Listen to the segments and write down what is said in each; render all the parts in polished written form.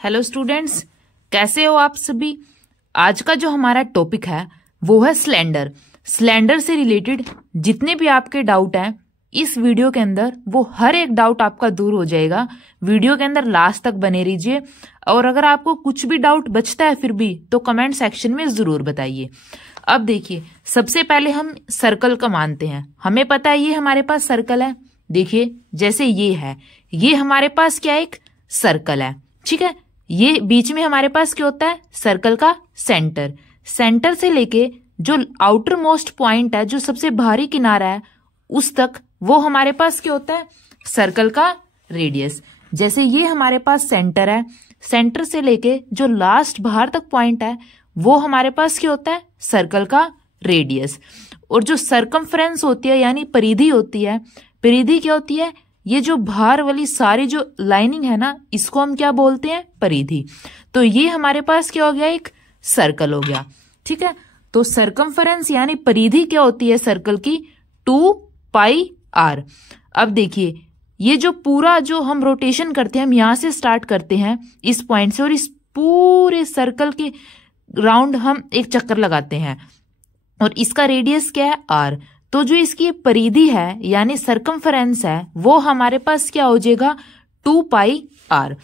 Hello students, कैसे हो आप सभी। आज का जो हमारा टॉपिक है वो है सिलेंडर। सिलेंडर से रिलेटेड जितने भी आपके डाउट हैं इस वीडियो के अंदर, वो हर एक डाउट आपका दूर हो जाएगा। वीडियो के अंदर लास्ट तक बने रहिए और अगर आपको कुछ भी डाउट बचता है फिर भी तो कमेंट सेक्शन में जरूर बताइए। अब देखिए, सबसे पहले हम सर्कल का मानते हैं। हमें पता है ये हमारे पास सर्कल है। देखिए जैसे ये है, ये हमारे पास क्या एक सर्कल है, ठीक है। ये बीच में हमारे पास क्या होता है, सर्कल का सेंटर। सेंटर से लेके जो आउटर मोस्ट पॉइंट है, जो सबसे बाहरी किनारा है उस तक, वो हमारे पास क्या होता है, सर्कल का रेडियस। जैसे ये हमारे पास सेंटर है, सेंटर से लेके जो लास्ट बाहर तक पॉइंट है वो हमारे पास क्या होता है, सर्कल का रेडियस। और जो सरकमफ्रेंस होती है यानी परिधि होती है, परिधि क्या होती है, ये जो बाहर वाली सारी जो लाइनिंग है ना, इसको हम क्या बोलते हैं, परिधि। तो ये हमारे पास क्या हो गया, एक सर्कल हो गया, ठीक है। तो सरकमफ्रेंस यानी परिधि क्या होती है सर्कल की, 2πr। अब देखिए ये जो पूरा जो हम रोटेशन करते हैं, हम यहां से स्टार्ट करते हैं इस पॉइंट से और इस पूरे सर्कल के राउंड हम एक चक्कर लगाते हैं और इसका रेडियस क्या है, r। तो जो इसकी परिधि है यानी सरकमफ्रेंस है वो हमारे पास क्या हो जाएगा, 2πr।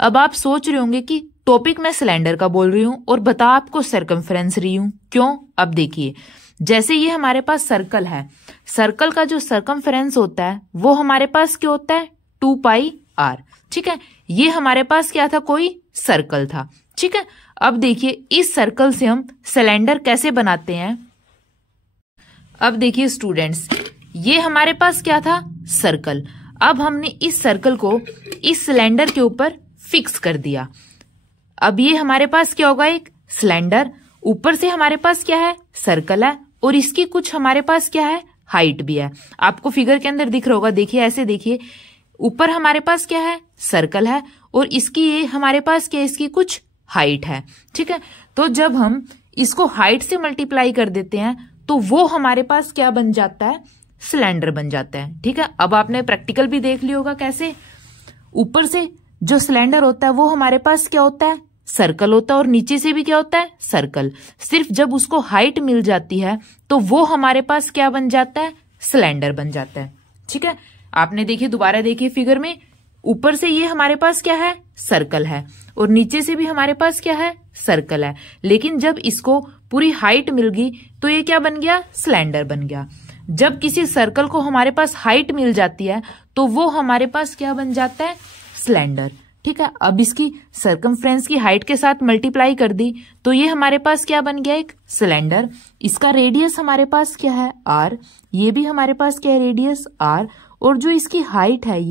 अब आप सोच रहे होंगे कि टॉपिक मैं सिलेंडर का बोल रही हूं और बता आपको सरकमफ्रेंस रही हूं, क्यों। अब देखिए, जैसे ये हमारे पास सर्कल है, सर्कल का जो सरकमफ्रेंस होता है वो हमारे पास क्या होता है, 2πr, ठीक है। ये हमारे पास क्या था, कोई सर्कल था, ठीक है। अब देखिए इस सर्कल से हम सिलेंडर कैसे बनाते हैं। अब देखिए स्टूडेंट्स, ये हमारे पास क्या था, सर्कल। अब हमने इस सर्कल को इस सिलेंडर के ऊपर फिक्स कर दिया। अब ये हमारे पास क्या होगा, एक सिलेंडर। ऊपर से हमारे पास क्या है, सर्कल है और इसकी कुछ हमारे पास क्या है, हाइट भी है। आपको फिगर के अंदर दिख रहा होगा, देखिए ऐसे देखिए, ऊपर हमारे पास क्या है, सर्कल है और इसकी ये हमारे पास क्या है, इसकी कुछ हाइट है, ठीक है। तो जब हम इसको हाइट से मल्टीप्लाई कर देते हैं तो वो हमारे पास क्या बन जाता है, सिलेंडर बन जाता है, ठीक है। अब आपने प्रैक्टिकल भी देख लिया होगा कैसे ऊपर से जो सिलेंडर होता है वो हमारे पास क्या होता है, सर्कल होता है और नीचे से भी क्या होता है, सर्कल। सिर्फ जब उसको हाइट मिल जाती है तो वो हमारे पास क्या बन जाता है, सिलेंडर बन जाता है, ठीक है। आपने देखिए, दोबारा देखिए फिगर में, ऊपर से ये हमारे पास क्या है, सर्कल है और नीचे से भी हमारे पास क्या है, सर्कल है। लेकिन जब इसको पूरी हाइट मिल गई तो ये क्या बन गया, सिलेंडर बन गया। जब किसी सर्कल को हमारे पास हाइट मिल जाती है तो वो हमारे पास क्या बन जाता है, सिलेंडर, ठीक है। अब इसकी सरकमफ्रेंस की हाइट के साथ मल्टीप्लाई कर दी तो ये हमारे पास क्या बन गया, एक सिलेंडर। इसका रेडियस हमारे पास क्या है, r। ये भी हमारे पास क्या है, रेडियस r। और जो इसकी हाइट है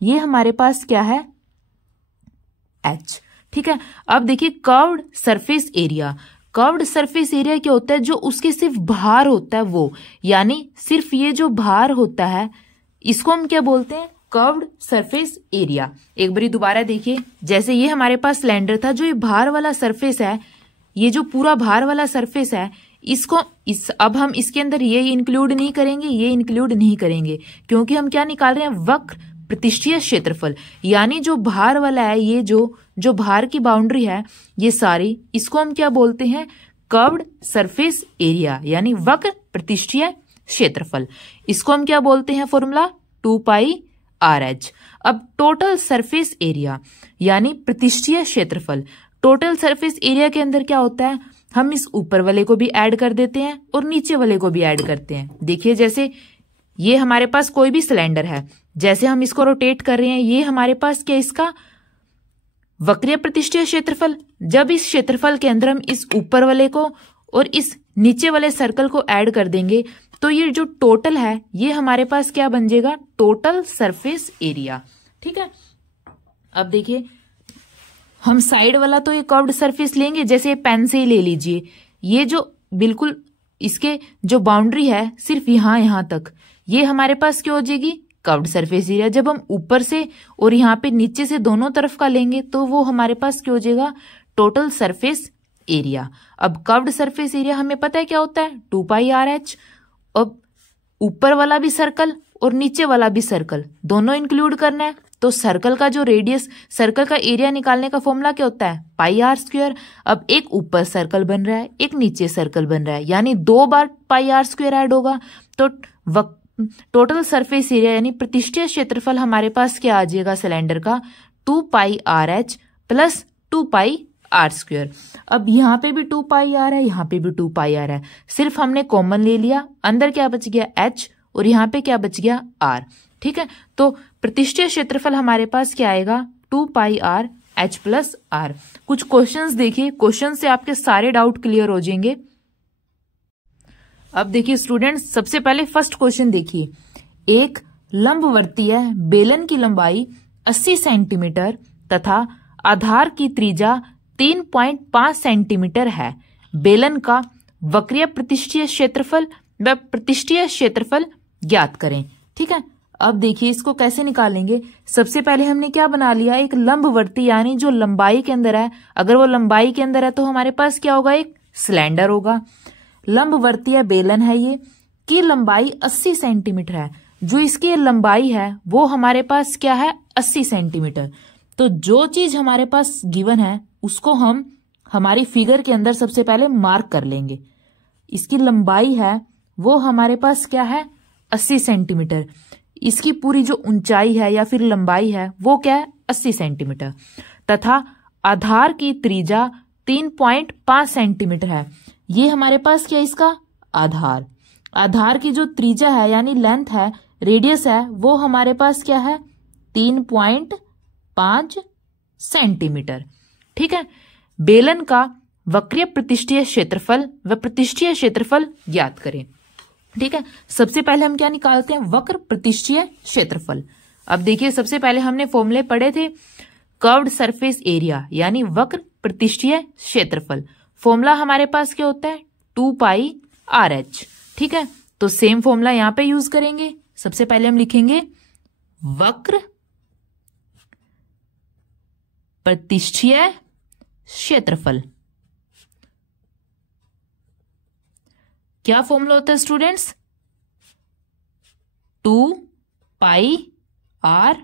ये हमारे पास क्या है, h, ठीक है। अब देखिए curved surface area. Curved surface area क्या होता है, जो उसके सिर्फ बाहर होता है वो, यानी सिर्फ ये जो बाहर होता है इसको हम क्या बोलते हैं, कर्व्ड सरफेस एरिया। एक बारी दोबारा देखिए, जैसे ये हमारे पास सिलेंडर था, जो ये बाहर वाला सरफेस है, ये जो पूरा बाहर वाला सरफेस है, इसको अब हम इसके अंदर ये इंक्लूड नहीं करेंगे, ये इंक्लूड नहीं करेंगे, क्योंकि हम क्या निकाल रहे हैं, वक्र प्रतिष्ठीय क्षेत्रफल। यानी जो बाहर वाला है, ये जो बाहर की बाउंड्री है ये सारी, इसको हम क्या बोलते हैं, कर्व्ड सरफेस एरिया यानी वक्र प्रतिष्ठीय क्षेत्रफल। इसको हम क्या बोलते हैं, फॉर्मूला 2πrh। अब टोटल सरफेस एरिया यानी प्रतिष्ठीय क्षेत्रफल। टोटल सरफेस एरिया के अंदर क्या होता है, हम इस ऊपर वाले को भी ऐड कर देते हैं और नीचे वाले को भी ऐड करते हैं। देखिए जैसे ये हमारे पास कोई भी सिलेंडर है, जैसे हम इसको रोटेट कर रहे हैं, ये हमारे पास क्या, इसका वक्रीय प्रतिष्ठीय क्षेत्रफल। जब इस क्षेत्रफल के अंदर हम इस ऊपर वाले को और इस नीचे वाले सर्कल को ऐड कर देंगे तो ये जो टोटल है ये हमारे पास क्या बन जाएगा, टोटल सरफेस एरिया, ठीक है। अब देखिए हम साइड वाला तो ये कर्व्ड सरफेस लेंगे, जैसे पेन से ही ले लीजिए, ये जो बिल्कुल इसके जो बाउंड्री है सिर्फ यहां तक, ये हमारे पास क्या हो जाएगी, कर्व्ड सरफेस एरिया। जब हम ऊपर से और यहाँ पे नीचे से दोनों तरफ का लेंगे तो वो हमारे पास क्या हो जाएगा, टोटल सरफेस एरिया। अब कर्व्ड सरफेस एरिया हमें पता है क्या होता है, 2πrh। अब ऊपर वाला भी सर्कल और नीचे वाला भी सर्कल दोनों इंक्लूड करना है तो सर्कल का जो रेडियस, सर्कल का एरिया निकालने का फॉर्मूला क्या होता है, पाई आर स्क्वायर। अब एक ऊपर सर्कल बन रहा है, एक नीचे सर्कल बन रहा है, यानी 2 बार पाई आर स्क्वायर ऐड होगा, तो टोटल सरफेस एरिया यानी प्रतिष्ठीय क्षेत्रफल हमारे पास क्या आ जाएगा सिलेंडर का, 2 pi R H plus 2 pi R square. अब यहाँ पे भी 2 पाई आर है, यहाँ पे भी 2 पाई आर है, सिर्फ हमने कॉमन ले लिया, अंदर क्या बच गया एच और यहाँ पे क्या बच गया आर। ठीक है, तो प्रतिष्ठीय क्षेत्रफल हमारे पास क्या आएगा, 2 pi R H plus are. कुछ क्वेश्चंस देखिए, क्वेश्चन से आपके सारे डाउट क्लियर हो जाएंगे। अब देखिए स्टूडेंट्स, सबसे पहले फर्स्ट क्वेश्चन देखिए, एक लंबवर्तीय बेलन की लंबाई 80 सेंटीमीटर तथा आधार की त्रिज्या 3.5 सेंटीमीटर है। बेलन का वक्रीय प्रतिष्ठीय क्षेत्रफल व प्रतिष्ठीय क्षेत्रफल ज्ञात करें। ठीक है, अब देखिए इसको कैसे निकालेंगे। सबसे पहले हमने क्या बना लिया, एक लंबवर्ती यानी जो लंबाई के अंदर है, अगर वो लंबाई के अंदर है तो हमारे पास क्या होगा, एक सिलेंडर होगा। लंबवर्तीय बेलन है ये, की लंबाई 80 सेंटीमीटर है, जो इसकी लंबाई है वो हमारे पास क्या है 80 सेंटीमीटर। तो जो चीज हमारे पास गिवन है उसको हम हमारी फिगर के अंदर सबसे पहले मार्क कर लेंगे। इसकी लंबाई है वो हमारे पास क्या है 80 सेंटीमीटर, इसकी पूरी जो ऊंचाई है या फिर लंबाई है वो क्या है 80 सेंटीमीटर, तथा आधार की त्रिज्या 3.5 सेंटीमीटर है। ये हमारे पास क्या है इसका आधार, आधार की जो त्रिज्या है यानी लेंथ है, रेडियस है, वो हमारे पास क्या है 3.5 सेंटीमीटर। ठीक है, बेलन का वक्रीय प्रतिष्ठीय क्षेत्रफल व प्रतिष्ठीय क्षेत्रफल ज्ञात करें। ठीक है, सबसे पहले हम क्या निकालते हैं, वक्र प्रतिष्ठीय क्षेत्रफल। अब देखिए सबसे पहले हमने फॉर्मूले पढ़े थे, कर्व्ड सरफेस एरिया यानी वक्र प्रतिष्ठीय क्षेत्रफल। फॉर्मूला हमारे पास क्या होता है 2 पाई आर एच। ठीक है, तो सेम फॉर्मूला यहां पे यूज करेंगे। सबसे पहले हम लिखेंगे वक्र प्रतिष्ठीय क्षेत्रफल। क्या फॉर्मूला होता है स्टूडेंट्स, 2 पाई आर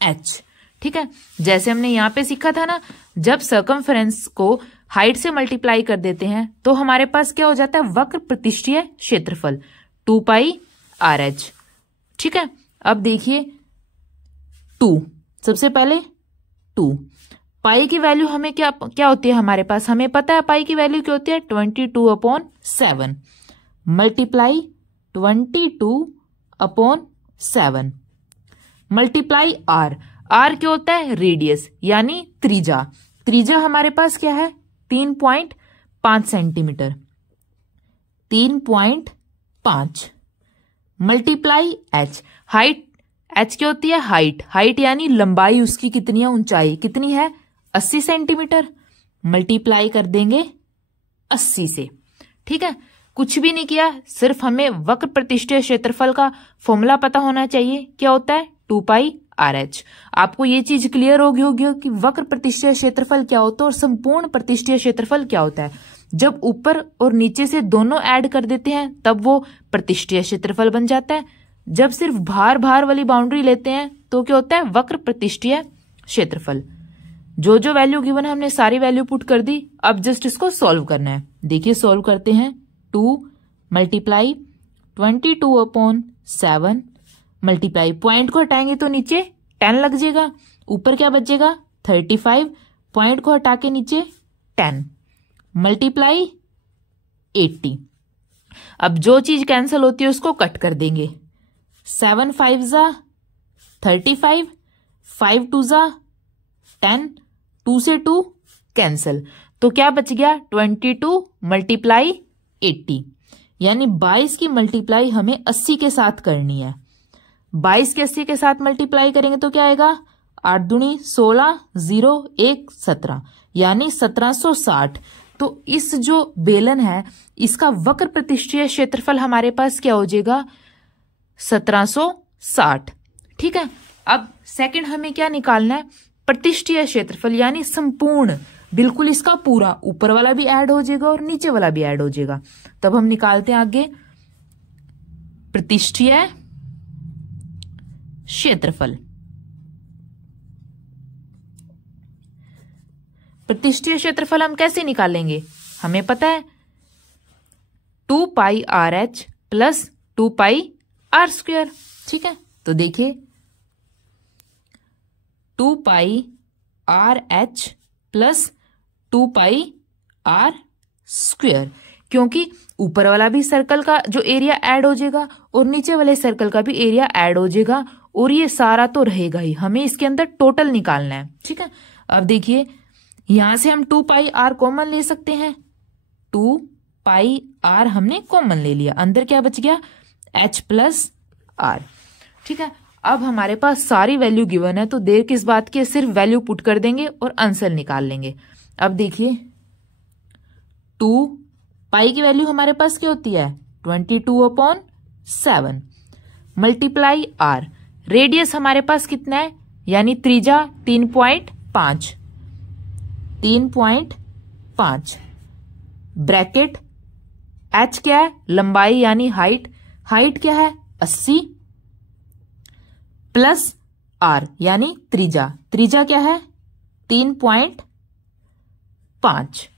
एच। ठीक है, जैसे हमने यहां पे सीखा था ना, जब सर्कमफ्रेंस को हाइट से मल्टीप्लाई कर देते हैं तो हमारे पास क्या हो जाता है वक्र प्रतिष्ठीय क्षेत्रफल 2 पाई आर एच। ठीक है, अब देखिए 2, सबसे पहले 2 पाई की वैल्यू हमें क्या होती है हमारे पास, हमें पता है पाई की वैल्यू क्या होती है 22/7 मल्टीप्लाई 22/7 मल्टीप्लाई आर। आर क्या होता है रेडियस यानी त्रिज्या, त्रिज्या हमारे पास क्या है 3.5 centimetre, 3.5 multiply H. Height, H क्या होती है हाइट, हाइट यानी लंबाई उसकी कितनी है, ऊंचाई कितनी है 80 सेंटीमीटर, मल्टीप्लाई कर देंगे 80 से। ठीक है, कुछ भी नहीं किया, सिर्फ हमें वक्र प्रतिष्ठीय क्षेत्रफल का फॉर्मूला पता होना चाहिए, क्या होता है 2 पाई आर एच। आपको ये चीज क्लियर होगी कि वक्र प्रतिष्ठीय क्षेत्रफल क्या होता है और संपूर्ण प्रतिष्ठीय क्षेत्रफल क्या होता है। जब ऊपर और नीचे से दोनों ऐड कर देते हैं तब वो प्रतिष्ठीय क्षेत्रफल बन जाता है, जब सिर्फ भार वाली बाउंड्री लेते हैं तो क्या होता है वक्र प्रतिष्ठीय क्षेत्रफल। जो जो वैल्यू गिवन है हमने सारी वैल्यू पुट कर दी, अब जस्ट इसको सॉल्व करना है। देखिए सॉल्व करते हैं, 2 मल्टीप्लाई 22/7 मल्टीप्लाई, पॉइंट को हटाएंगे तो नीचे 10 लग जाएगा, ऊपर क्या बचेगा 35, पॉइंट को हटा के नीचे 10 मल्टीप्लाई 80। अब जो चीज कैंसिल होती है उसको कट कर देंगे, 7 5 जा 35, 5 2 जा 10, 2 से 2 कैंसिल, तो क्या बच गया 22 मल्टीप्लाई 80, यानी 22 की मल्टीप्लाई हमें 80 के साथ करनी है। 22 के 80 के साथ मल्टीप्लाई करेंगे तो क्या आएगा 8 दूनी 16, 0 1 17, यानी 1760। तो इस जो बेलन है इसका वक्र प्रतिष्ठीय क्षेत्रफल हमारे पास क्या हो जाएगा 1760। ठीक है, अब सेकंड हमें क्या निकालना है प्रतिष्ठीय क्षेत्रफल, यानी संपूर्ण, बिल्कुल इसका पूरा, ऊपर वाला भी ऐड हो जाएगा और नीचे वाला भी ऐड हो जाएगा। तब हम निकालते हैं आगे प्रतिष्ठीय क्षेत्रफल। प्रतिष्ठीय क्षेत्रफल हम कैसे निकालेंगे, हमें पता है 2 pi R H plus 2 pi R square. ठीक है, तो देखिए 2 pi R H plus 2 pi R square, क्योंकि ऊपर वाला भी सर्कल का जो एरिया ऐड हो जाएगा और नीचे वाले सर्कल का भी एरिया ऐड हो जाएगा और ये सारा तो रहेगा ही, हमें इसके अंदर टोटल निकालना है। ठीक है, अब देखिए यहां से हम 2 पाई आर कॉमन ले सकते हैं, 2 पाई आर हमने कॉमन ले लिया, अंदर क्या बच गया एच प्लस आर। ठीक है, अब हमारे पास सारी वैल्यू गिवन है, तो देर किस बात की, सिर्फ वैल्यू पुट कर देंगे और आंसर निकाल लेंगे। अब देखिए 2 पाई की वैल्यू हमारे पास क्या होती है 22/7 मल्टीप्लाई आर, रेडियस हमारे पास कितना है यानी त्रिज्या 3.5 ब्रैकेट एच क्या है लंबाई यानी हाइट क्या है 80 प्लस आर यानी त्रिज्या क्या है 3.5।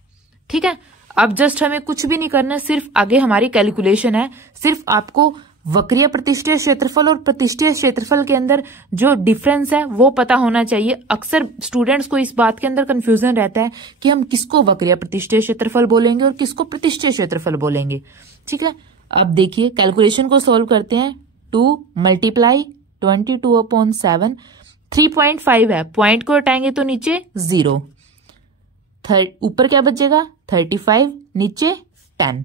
ठीक है, अब जस्ट हमें कुछ भी नहीं करना, सिर्फ आगे हमारी कैलकुलेशन है, सिर्फ आपको वक्रीय प्रतिष्ठीय क्षेत्रफल और प्रतिष्ठीय क्षेत्रफल के अंदर जो डिफरेंस है वो पता होना चाहिए। अक्सर स्टूडेंट्स को इस बात के अंदर कंफ्यूजन रहता है कि हम किसको वक्रीय प्रतिष्ठीय क्षेत्रफल बोलेंगे और किसको प्रतिष्ठीय क्षेत्रफल बोलेंगे। ठीक है, अब देखिए कैलकुलेशन को सॉल्व करते हैं। 2 मल्टीप्लाई 22/7 3.5 है, पॉइंट को हटाएंगे तो नीचे 0, ऊपर क्या बचेगा 35, नीचे 10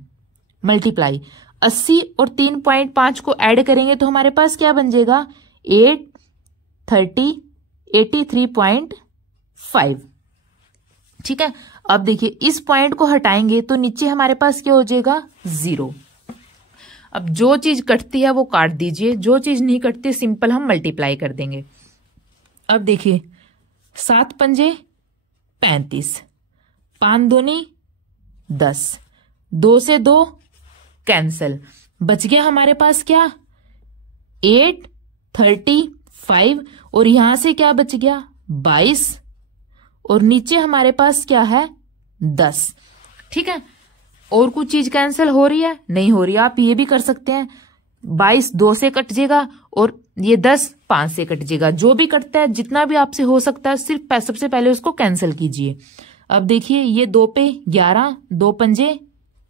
मल्टीप्लाई 80 और 3.5 को ऐड करेंगे तो हमारे पास क्या बन जाएगा 83.5। ठीक है, अब देखिए इस पॉइंट को हटाएंगे तो नीचे हमारे पास क्या हो जाएगा 0। अब जो चीज कटती है वो काट दीजिए, जो चीज नहीं कटती सिंपल हम मल्टीप्लाई कर देंगे। अब देखिए 7 पंजे 35, 5 दूनी 10, 2 से 2 कैंसल, बच गया हमारे पास क्या 8, 35 और यहां से क्या बच गया 22 और नीचे हमारे पास क्या है 10। ठीक है, और कुछ चीज कैंसिल हो रही है नहीं हो रही, आप ये भी कर सकते हैं 22 2 से कट जाएगा और ये 10 5 से कट जाएगा, जो भी कटता है जितना भी आपसे हो सकता है सिर्फ सबसे पहले उसको कैंसिल कीजिए। अब देखिए ये 2 पे 11, 2 पंजे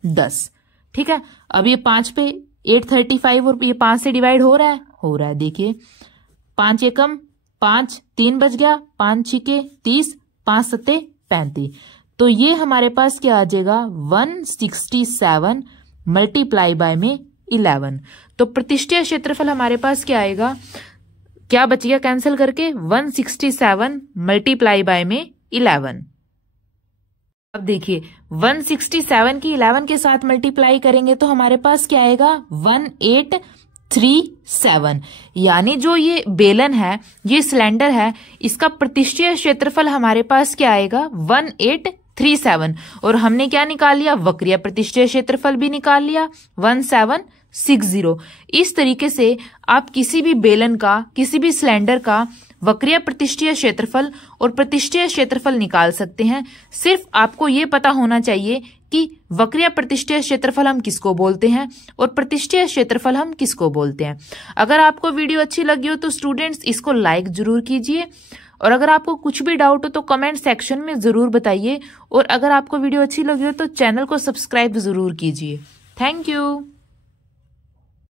10। ठीक है, अब ये 5 पे 835 और ये 5 से डिवाइड हो रहा है, देखिए 5 एकम 5, 3 बच गया, 5 छिके 30, 5 सत्ते 35, तो ये हमारे पास क्या आ जाएगा 167 मल्टीप्लाई बाय में 11। तो प्रतिष्ठीय क्षेत्रफल हमारे पास क्या आएगा, क्या बच गया कैंसिल करके 167 मल्टीप्लाई बाय में 11। अब देखिए 167 की 11 के साथ मल्टीप्लाई करेंगे तो हमारे पास क्या आएगा 1837, यानी जो ये बेलन है ये सिलेंडर है इसका प्रतिष्ठीय क्षेत्रफल हमारे पास क्या आएगा 1837 और हमने क्या निकाल लिया वक्रीय प्रतिष्ठीय क्षेत्रफल भी निकाल लिया 1760। इस तरीके से आप किसी भी बेलन का किसी भी सिलेंडर का वक्रीय प्रतिष्ठीय क्षेत्रफल और प्रतिष्ठीय क्षेत्रफल निकाल सकते हैं। सिर्फ आपको ये पता होना चाहिए कि वक्रीय प्रतिष्ठीय क्षेत्रफल हम किसको बोलते हैं और प्रतिष्ठीय क्षेत्रफल हम किसको बोलते हैं। अगर आपको वीडियो अच्छी लगी हो तो स्टूडेंट्स इसको लाइक जरूर कीजिए और अगर आपको कुछ भी डाउट हो तो कमेंट सेक्शन में जरूर बताइए और अगर आपको वीडियो अच्छी लगी हो तो चैनल को सब्सक्राइब जरूर कीजिए। Thank you.